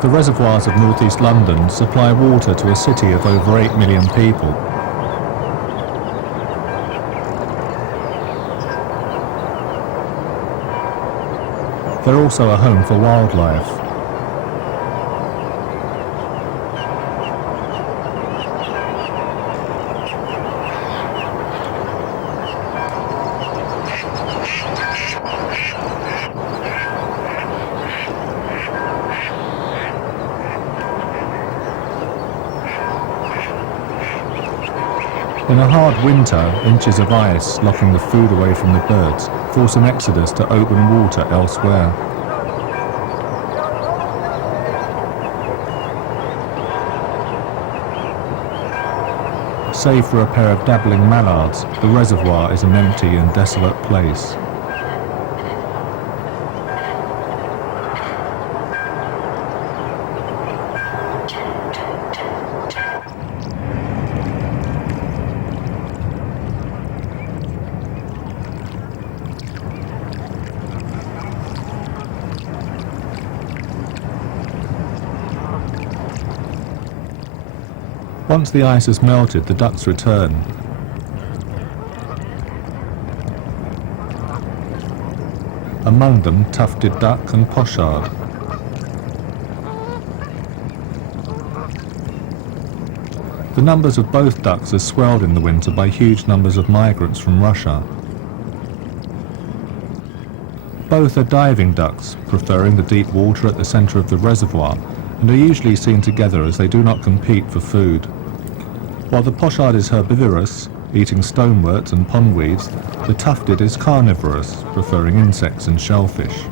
The reservoirs of northeast London supply water to a city of over 8 million people. They're also a home for wildlife. In a hard winter, inches of ice locking the food away from the birds force an exodus to open water elsewhere. Save for a pair of dabbling mallards, the reservoir is an empty and desolate place. Once the ice has melted, the ducks return. Among them, tufted duck and pochard. The numbers of both ducks are swelled in the winter by huge numbers of migrants from Russia. Both are diving ducks, preferring the deep water at the centre of the reservoir, and are usually seen together as they do not compete for food. While the pochard is herbivorous, eating stoneworts and pondweeds, the tufted is carnivorous, preferring insects and shellfish.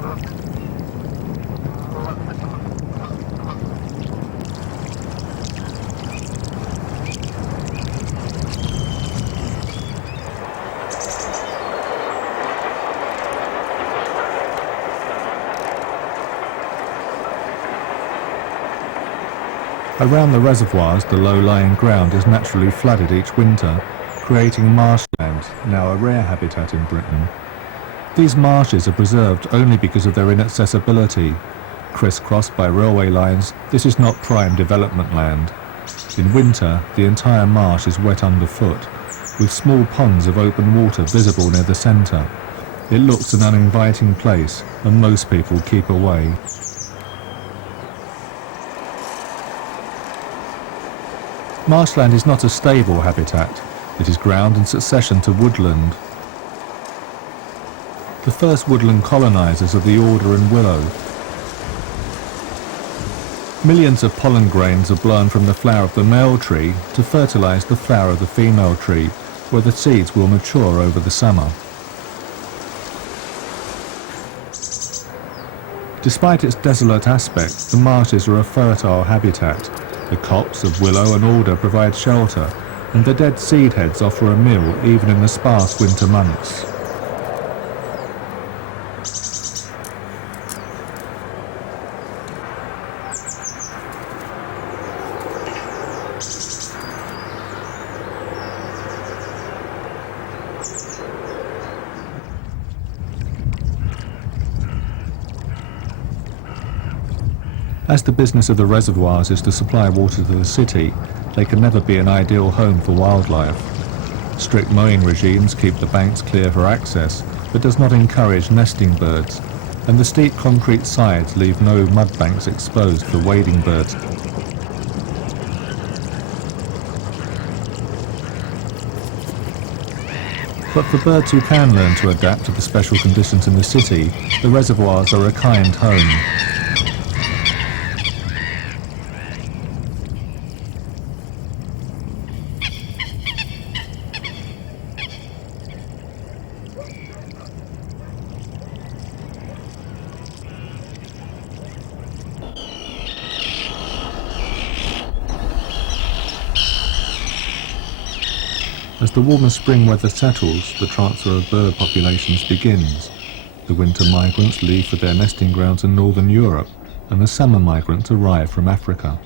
Around the reservoirs, the low-lying ground is naturally flooded each winter, creating marshland, now a rare habitat in Britain. These marshes are preserved only because of their inaccessibility. Criss-crossed by railway lines, this is not prime development land. In winter, the entire marsh is wet underfoot, with small ponds of open water visible near the centre. It looks an uninviting place, and most people keep away. Marshland is not a stable habitat. It is ground in succession to woodland. The first woodland colonisers are the alder and willow. Millions of pollen grains are blown from the flower of the male tree to fertilise the flower of the female tree, where the seeds will mature over the summer. Despite its desolate aspect, the marshes are a fertile habitat. The copse of willow and alder provide shelter, and the dead seed heads offer a meal even in the sparse winter months. As the business of the reservoirs is to supply water to the city, they can never be an ideal home for wildlife. Strict mowing regimes keep the banks clear for access, but does not encourage nesting birds, and the steep concrete sides leave no mud banks exposed for wading birds. But for birds who can learn to adapt to the special conditions in the city, the reservoirs are a kind home. As the warmer spring weather settles, the transfer of bird populations begins. The winter migrants leave for their nesting grounds in northern Europe, and the summer migrants arrive from Africa.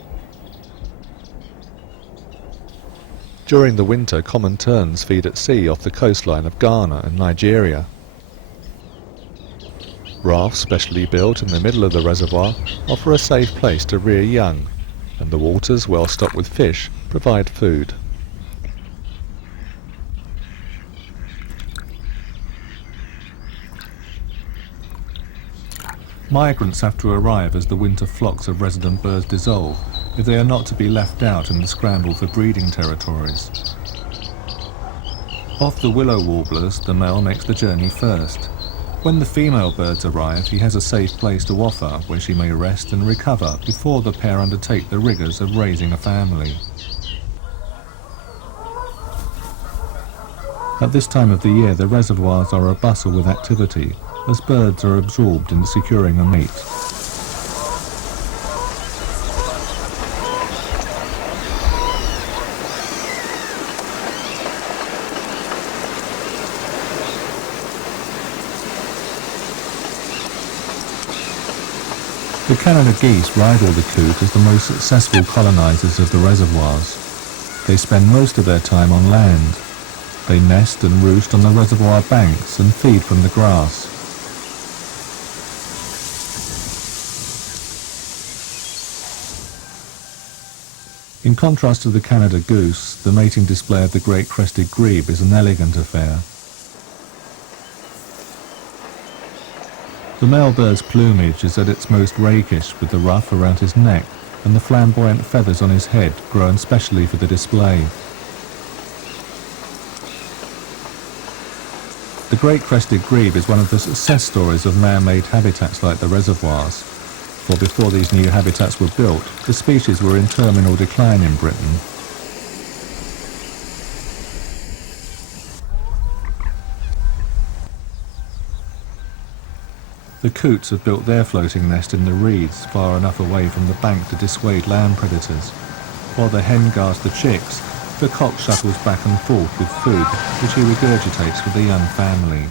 During the winter, common terns feed at sea off the coastline of Ghana and Nigeria. Rafts specially built in the middle of the reservoir offer a safe place to rear young, and the waters, well stocked with fish, provide food. Migrants have to arrive as the winter flocks of resident birds dissolve if they are not to be left out in the scramble for breeding territories. Of the willow warblers, the male makes the journey first. When the female birds arrive, he has a safe place to offer where she may rest and recover before the pair undertake the rigours of raising a family. At this time of the year, the reservoirs are abustle with activity, as birds are absorbed in securing a mate. The Canada geese rival the coot as the most successful colonisers of the reservoirs. They spend most of their time on land. They nest and roost on the reservoir banks and feed from the grass. In contrast to the Canada goose, the mating display of the great crested grebe is an elegant affair. The male bird's plumage is at its most rakish, with the ruff around his neck and the flamboyant feathers on his head grown specially for the display. The great crested grebe is one of the success stories of man-made habitats like the reservoirs, for before these new habitats were built, the species were in terminal decline in Britain. The coots have built their floating nest in the reeds far enough away from the bank to dissuade land predators. While the hen guards the chicks, the cock shuttles back and forth with food, which he regurgitates for the young family.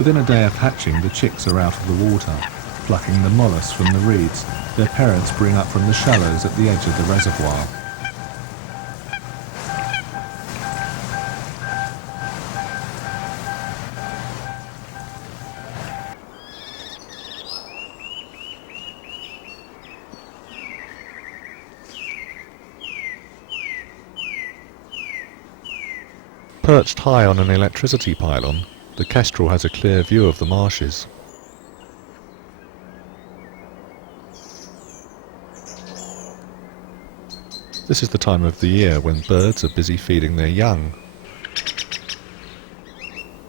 Within a day of hatching, the chicks are out of the water, plucking the mollusks from the reeds their parents bring up from the shallows at the edge of the reservoir. Perched high on an electricity pylon, the kestrel has a clear view of the marshes. This is the time of the year when birds are busy feeding their young.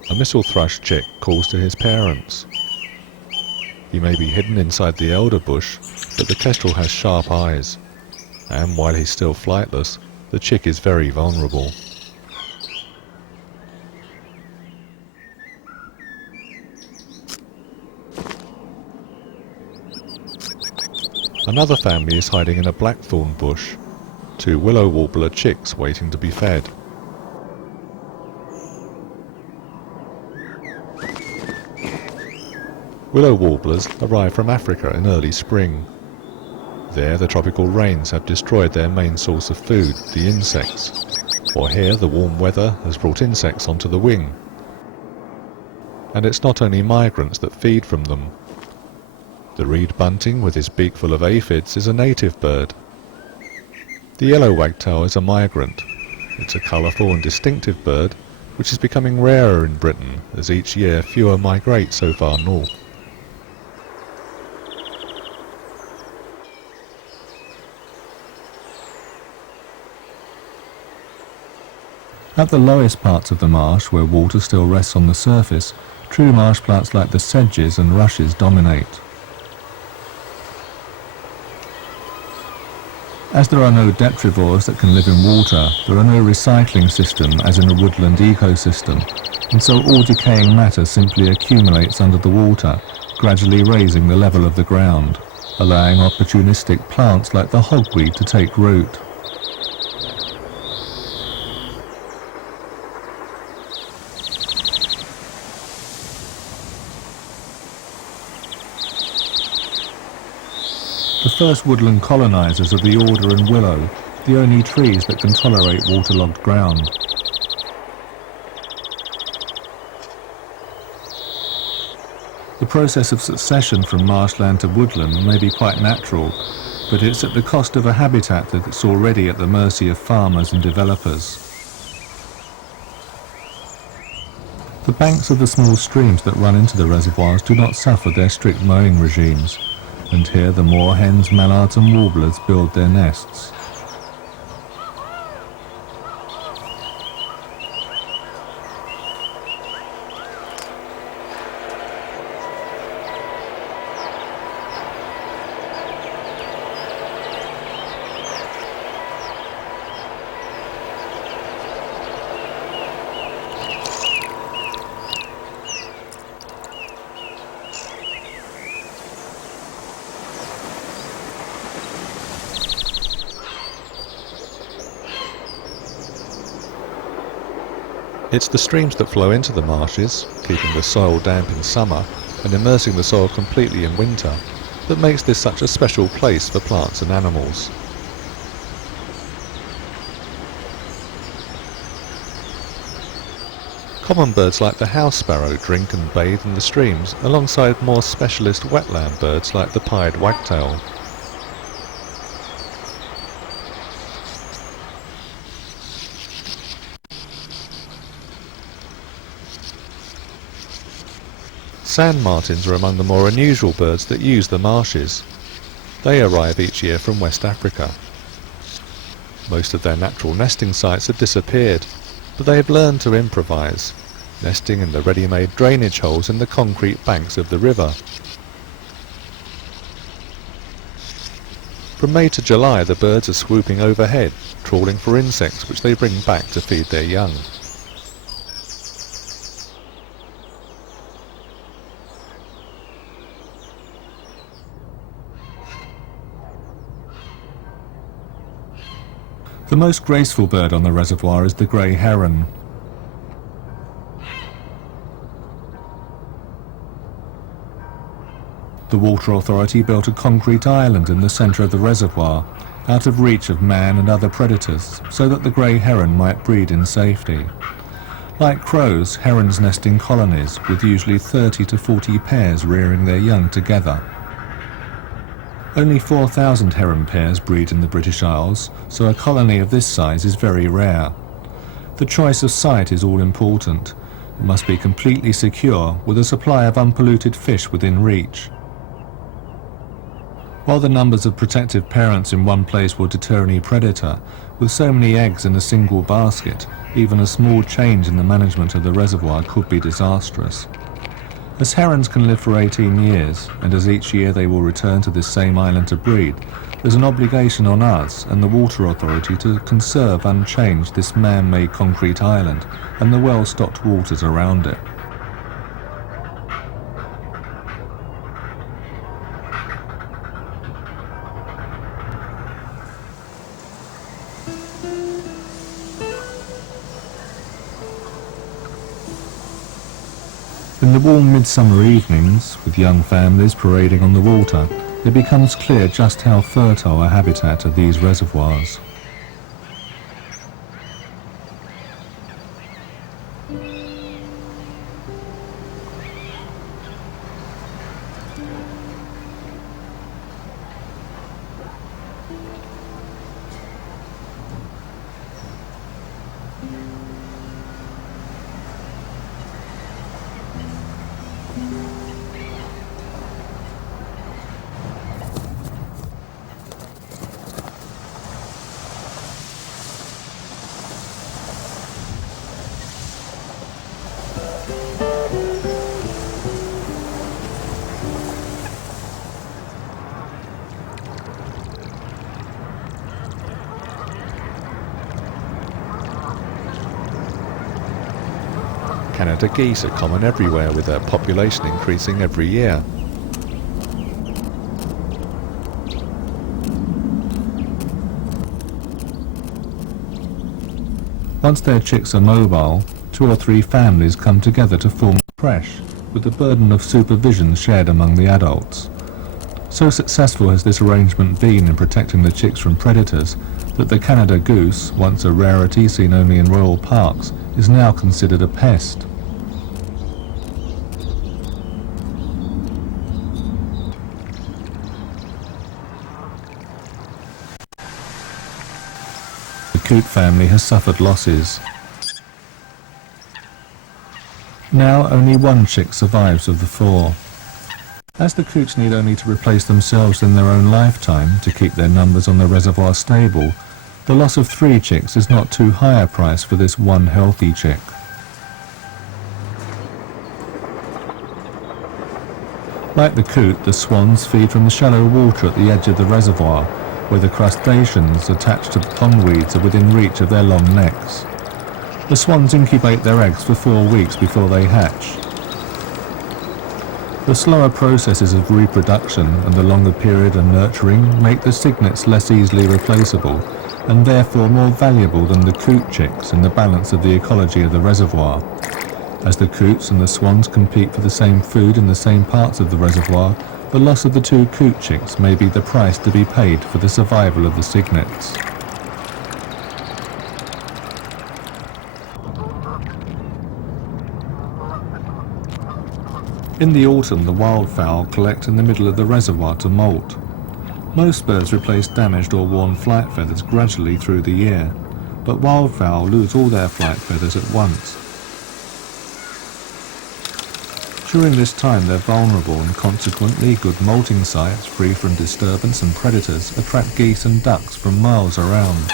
A missel thrush chick calls to his parents. He may be hidden inside the elder bush, but the kestrel has sharp eyes, and while he's still flightless, the chick is very vulnerable. Another family is hiding in a blackthorn bush, two willow warbler chicks waiting to be fed. Willow warblers arrive from Africa in early spring. There the tropical rains have destroyed their main source of food, the insects, for here the warm weather has brought insects onto the wing. And it's not only migrants that feed from them. The reed bunting with his beak full of aphids is a native bird. The yellow wagtail is a migrant. It's a colourful and distinctive bird which is becoming rarer in Britain as each year fewer migrate so far north. At the lowest parts of the marsh, where water still rests on the surface, true marsh plants like the sedges and rushes dominate. As there are no detrivores that can live in water, there are no recycling system as in a woodland ecosystem, and so all decaying matter simply accumulates under the water, gradually raising the level of the ground, allowing opportunistic plants like the hogweed to take root. The first woodland colonisers of the alder and willow, the only trees that can tolerate waterlogged ground. The process of succession from marshland to woodland may be quite natural, but it's at the cost of a habitat that's already at the mercy of farmers and developers. The banks of the small streams that run into the reservoirs do not suffer their strict mowing regimes, and here the moorhens, mallards and warblers build their nests. It's the streams that flow into the marshes, keeping the soil damp in summer and immersing the soil completely in winter, that makes this such a special place for plants and animals. Common birds like the house sparrow drink and bathe in the streams alongside more specialist wetland birds like the pied wagtail. Sand martins are among the more unusual birds that use the marshes. They arrive each year from West Africa. Most of their natural nesting sites have disappeared, but they have learned to improvise, nesting in the ready-made drainage holes in the concrete banks of the river. From May to July, the birds are swooping overhead, trawling for insects which they bring back to feed their young. The most graceful bird on the reservoir is the grey heron. The Water Authority built a concrete island in the centre of the reservoir, out of reach of man and other predators, so that the grey heron might breed in safety. Like crows, herons nest in colonies, with usually 30 to 40 pairs rearing their young together. Only 4,000 heron pairs breed in the British Isles, so a colony of this size is very rare. The choice of site is all important. It must be completely secure, with a supply of unpolluted fish within reach. While the numbers of protective parents in one place will deter any predator, with so many eggs in a single basket, even a small change in the management of the reservoir could be disastrous. As herons can live for 18 years, and as each year they will return to this same island to breed, there's an obligation on us and the Water Authority to conserve unchanged this man-made concrete island and the well-stocked waters around it. In the warm midsummer evenings, with young families parading on the water, it becomes clear just how fertile a habitat are these reservoirs. Canada geese are common everywhere, with their population increasing every year. Once their chicks are mobile, 2 or 3 families come together to form a creche, with the burden of supervision shared among the adults. So successful has this arrangement been in protecting the chicks from predators that the Canada goose, once a rarity seen only in royal parks, is now considered a pest. The coot family has suffered losses. Now only one chick survives of the 4. As the coots need only to replace themselves in their own lifetime to keep their numbers on the reservoir stable, the loss of 3 chicks is not too high a price for this one healthy chick. Like the coot, the swans feed from the shallow water at the edge of the reservoir, where the crustaceans attached to the pondweeds are within reach of their long necks. The swans incubate their eggs for 4 weeks before they hatch. The slower processes of reproduction and the longer period of nurturing make the cygnets less easily replaceable and therefore more valuable than the coot chicks in the balance of the ecology of the reservoir. As the coots and the swans compete for the same food in the same parts of the reservoir, the loss of the 2 coot chicks may be the price to be paid for the survival of the cygnets. In the autumn, the wildfowl collect in the middle of the reservoir to molt. Most birds replace damaged or worn flight feathers gradually through the year, but wildfowl lose all their flight feathers at once. During this time they're vulnerable and consequently good molting sites free from disturbance and predators attract geese and ducks from miles around.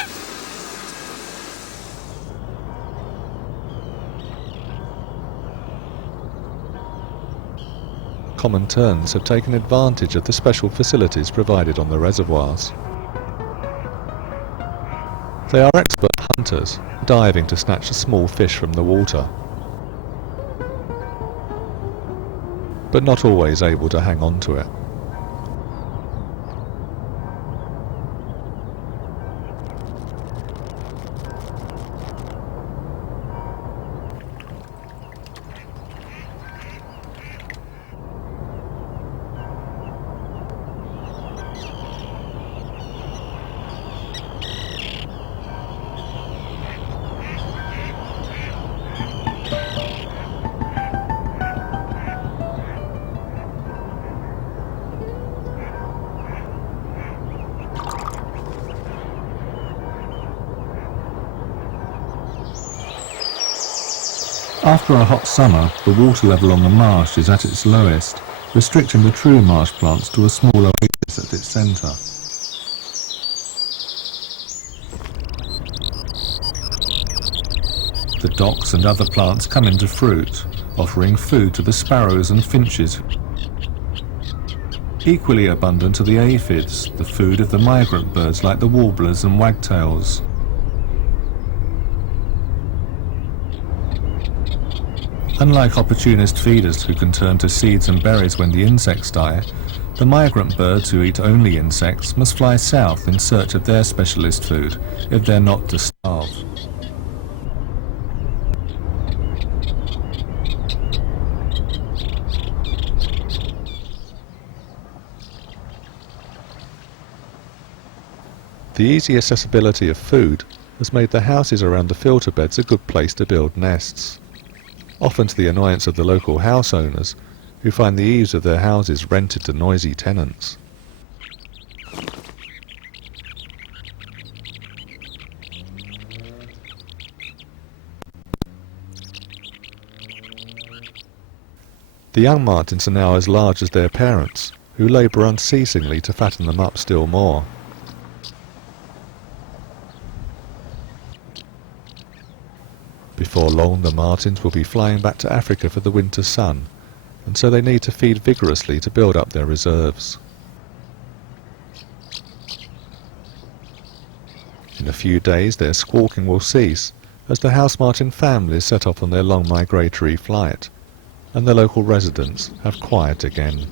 Common terns have taken advantage of the special facilities provided on the reservoirs. They are expert hunters, diving to snatch a small fish from the water, but not always able to hang on to it. After a hot summer, the water level on the marsh is at its lowest, restricting the true marsh plants to a small oasis at its centre. The docks and other plants come into fruit, offering food to the sparrows and finches. Equally abundant are the aphids, the food of the migrant birds like the warblers and wagtails. Unlike opportunist feeders who can turn to seeds and berries when the insects die, the migrant birds who eat only insects must fly south in search of their specialist food if they're not to starve. The easy accessibility of food has made the houses around the filter beds a good place to build nests, often to the annoyance of the local house owners, who find the eaves of their houses rented to noisy tenants. The young martins are now as large as their parents, who labour unceasingly to fatten them up still more. Before long the martins will be flying back to Africa for the winter sun, and so they need to feed vigorously to build up their reserves. In a few days their squawking will cease as the house martin families set off on their long migratory flight, and the local residents have quiet again.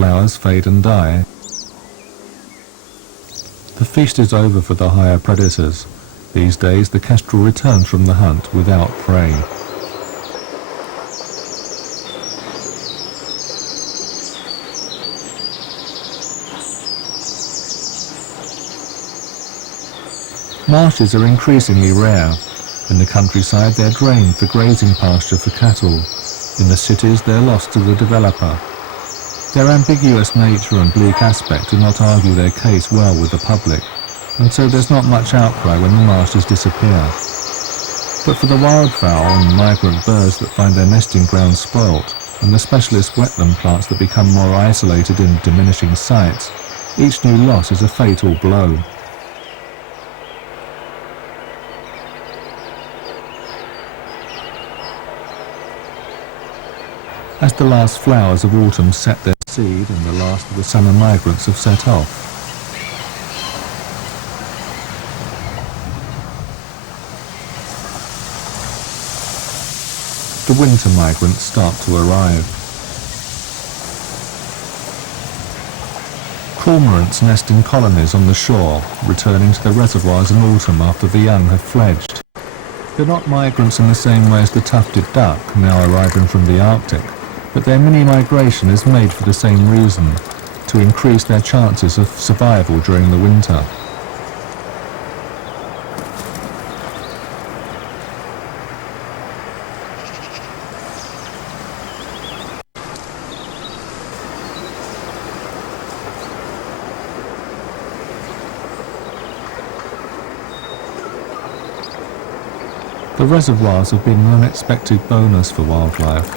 flowers fade and die. The feast is over for the higher predators. These days the kestrel returns from the hunt without prey. Marshes are increasingly rare. In the countryside they're drained for grazing pasture for cattle. In the cities they're lost to the developer. Their ambiguous nature and bleak aspect do not argue their case well with the public, and so there's not much outcry when the marshes disappear. But for the wildfowl and migrant birds that find their nesting grounds spoilt, and the specialist wetland plants that become more isolated in diminishing sites, each new loss is a fatal blow. As the last flowers of autumn set their seed and the last of the summer migrants have set off, the winter migrants start to arrive. Cormorants nest in colonies on the shore, returning to the reservoirs in autumn after the young have fledged. They're not migrants in the same way as the tufted duck, now arriving from the Arctic, but their mini-migration is made for the same reason, to increase their chances of survival during the winter. The reservoirs have been an unexpected bonus for wildlife.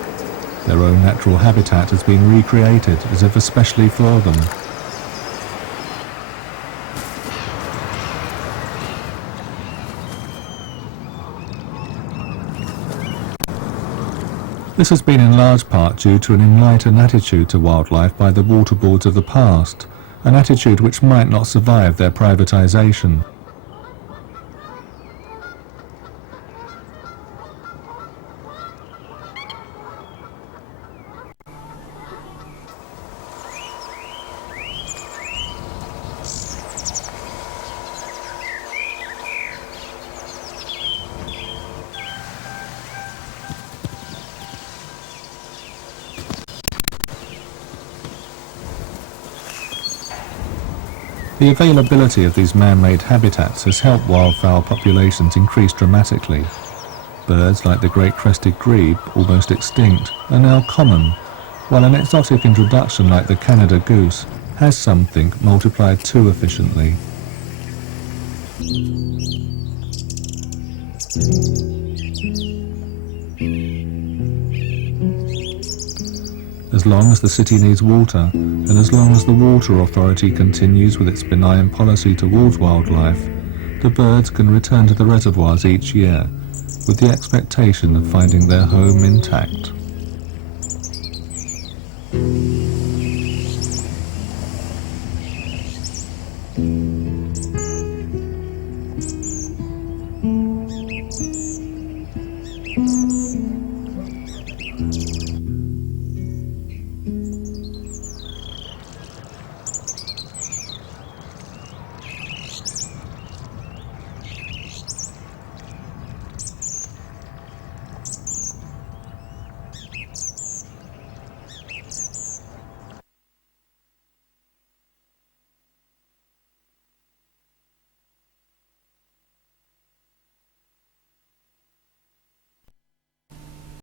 Their own natural habitat has been recreated as if especially for them. This has been in large part due to an enlightened attitude to wildlife by the waterboards of the past, an attitude which might not survive their privatisation. The availability of these man-made habitats has helped wildfowl populations increase dramatically. Birds like the great crested grebe, almost extinct, are now common, while an exotic introduction like the Canada goose has something multiplied too efficiently. As long as the city needs water, and as long as the Water Authority continues with its benign policy towards wildlife, the birds can return to the reservoirs each year, with the expectation of finding their home intact.